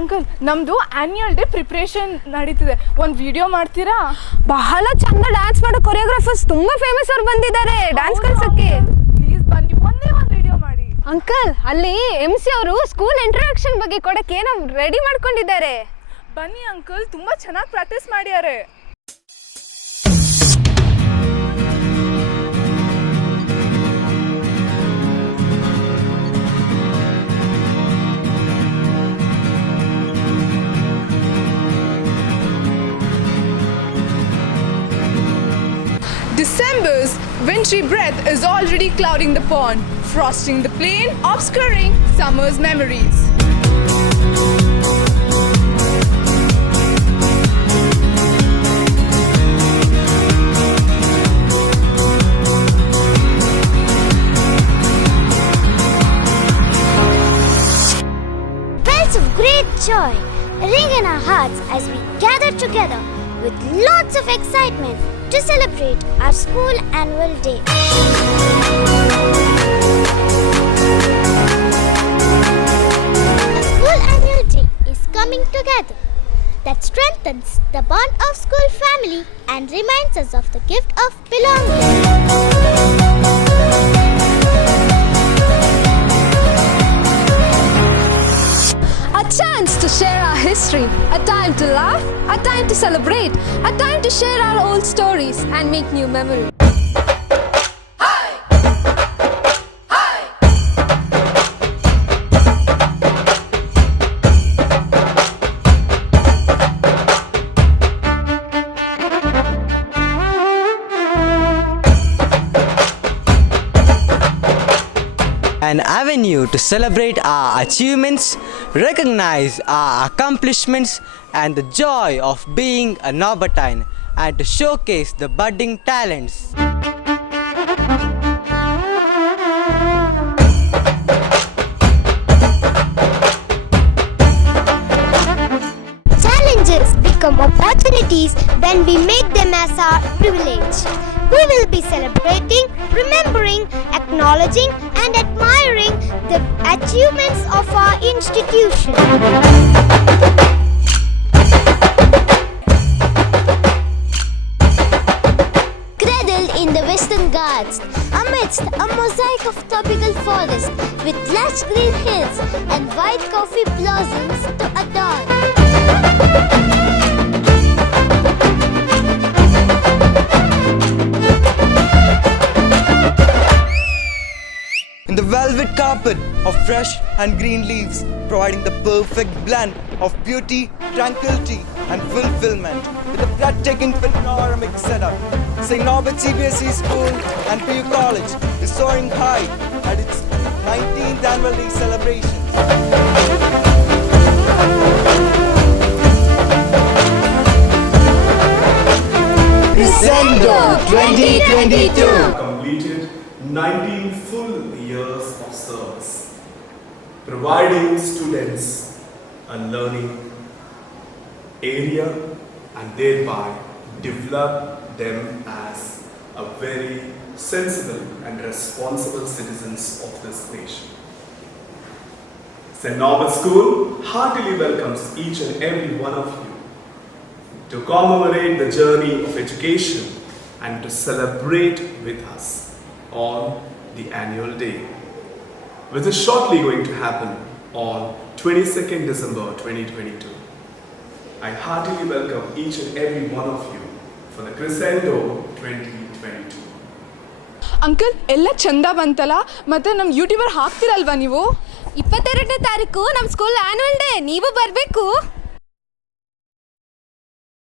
Uncle ನಮ್ದು annual day preparation ನಡೀತಿದೆ, ಒಂದು ವಿಡಿಯೋ ಮಾಡ್ತೀರಾ? ಬಹಳ ಚಂದ ಡ್ಯಾನ್ಸ್ ಮಾಡೋ ಕೊರಿಯೋಗ್ರಾಫರ್ಸ್ ತುಂಬಾ ಫೇಮಸ್ ಅವ್ರು ಬಂದಿದ್ದಾರೆ ಡ್ಯಾನ್ಸ್ ಕಲಿಸಕ್ಕೆ. ಪ್ಲೀಸ್ ಬನ್ನಿ, ಒಂದೇ ಒಂದು ವಿಡಿಯೋ ಮಾಡಿ. ಅಂಕಲ್ ಅಲ್ಲಿ MC ಅವರು ಸ್ಕೂಲ್ ಇಂಟ್ರಡಕ್ಷನ್ ಬಗ್ಗೆ ಕೊಡಕ್ಕೆ ಏನೋ ರೆಡಿ ಮಾಡ್ಕೊಂಡಿದ್ದಾರೆ. ಬನ್ನಿ ಅಂಕಲ್, ತುಂಬಾ ಚೆನ್ನಾಗಿ ಪ್ರಾಕ್ಟೀಸ್ ಮಾಡ್ಯಾರೆ. December's wintry breath is already clouding the pond, frosting the plain, obscuring summer's memories. Bells of great joy ring in our hearts as we gather together with lots of excitement to celebrate our school annual day. The school annual day is coming together. That strengthens the bond of school family and reminds us of the gift of belonging. A chance to share our history, a time to laugh, a time to celebrate, a time to share our old stories and make new memories. An avenue to celebrate our achievements, recognize our accomplishments and the joy of being a Norbertine, and to showcase the budding talents. Challenges become opportunities when we make them as our privilege. We will be celebrating, remembering, acknowledging and admiring the achievements of our institution. Cradled in the Western Ghats, amidst a mosaic of tropical forest with lush green hills and white coffee blossoms to adorn. In the velvet carpet of fresh and green leaves, providing the perfect blend of beauty, tranquility and fulfillment with a breathtaking panoramic setup. St.Norbert Cbse School and PU College is soaring high at its 19th annual day celebrations. CRESENDO-2022 completed 19 full years of service, providing students a learning area and thereby develop them as a very sensible and responsible citizens of this nation. St.Norbert School heartily welcomes each and every one of you to commemorate the journey of education and to celebrate with us on the annual day, which is shortly going to happen on 22nd December 2022. I heartily welcome each and every one of you for the CRESENDO-2022. Uncle ಎಲ್ಲ ಚಂದ ಬಂತಲ್ಲ, ಮತ್ತೆ ನಮ್ಮ YouTuber ಹಾಕ್ತಿರಲ್ವಾ ನೀವು? 22ನೇ ತಾರೀಕು ನಮ್ಮ school annual day, ನೀವು ಬರಬೇಕು.